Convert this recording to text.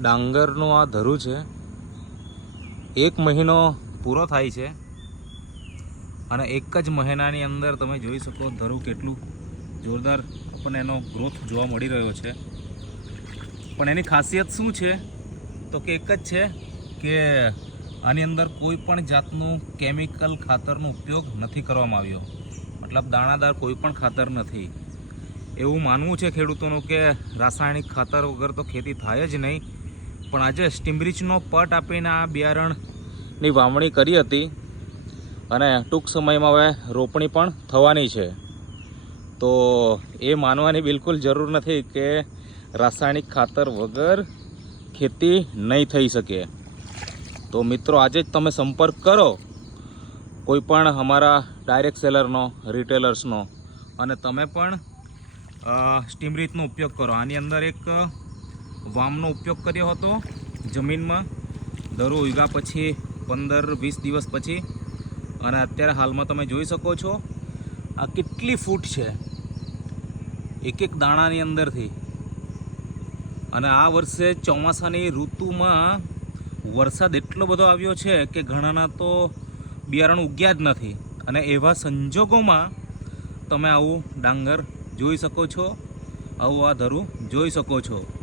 ડાંગરનું આ ધરું છે. એક મહિનો પૂરો થાય છે. અને એક જ મહિનાની અંદર તમે જોઈ શકો ધરું કેટલું જોરદાર આપણને એનો ગ્રોથ જોવા મળી રહ્યો છે. પણ એની ખાસિયત શું છે? તો કે એક જ છે કે આની અંદર કોઈ પણ જાતનું કેમિકલ ખાતરનો ઉપયોગ નથી કરવામાં આવ્યો. મતલબ દાણાદાર કોઈ પણ ખાતર નથી. એવું માનવું છે ખેડૂતોનું કે રાસાયણિક ખાતર વગર તો ખેતી થાય જ નહીં. પણ આજે સ્ટીમરીચનો પટ આપીને આ બિયારણની વાવણી કરી હતી અને ટૂંક સમયમાં હવે રોપણી પણ થવાની છે. તો એ માનવાની બિલકુલ જરૂર નથી કે રાસાયણિક ખાતર વગર ખેતી નહીં થઈ શકે. તો મિત્રો, આજે જ તમે સંપર્ક કરો કોઈ પણ અમારા ડાયરેક્ટ સેલરનો, રિટેલર્સનો અને તમે પણ સ્ટીમરીતનો ઉપયોગ કરો. આની અંદર એક વામનો ઉપયોગ કર્યો હતો. જમીનમાં દરો ઉગ્યા પછી પંદર વીસ દિવસ પછી. અને અત્યારે હાલમાં તમે જોઈ શકો છો, આ કેટલી ફૂટ છે. એક એક દાણાની અંદરથી. અને આ વર્ષે ચોમાસાની ઋતુમાં વરસાદ એટલો બધો આવ્યો છે કે ઘણાના તો બિયારણ ઉગ્યા જ નથી. અને એવા સંજોગોમાં તમે આવું ડાંગર જોઈ શકો છો, આવું આ ધરું જોઈ શકો છો.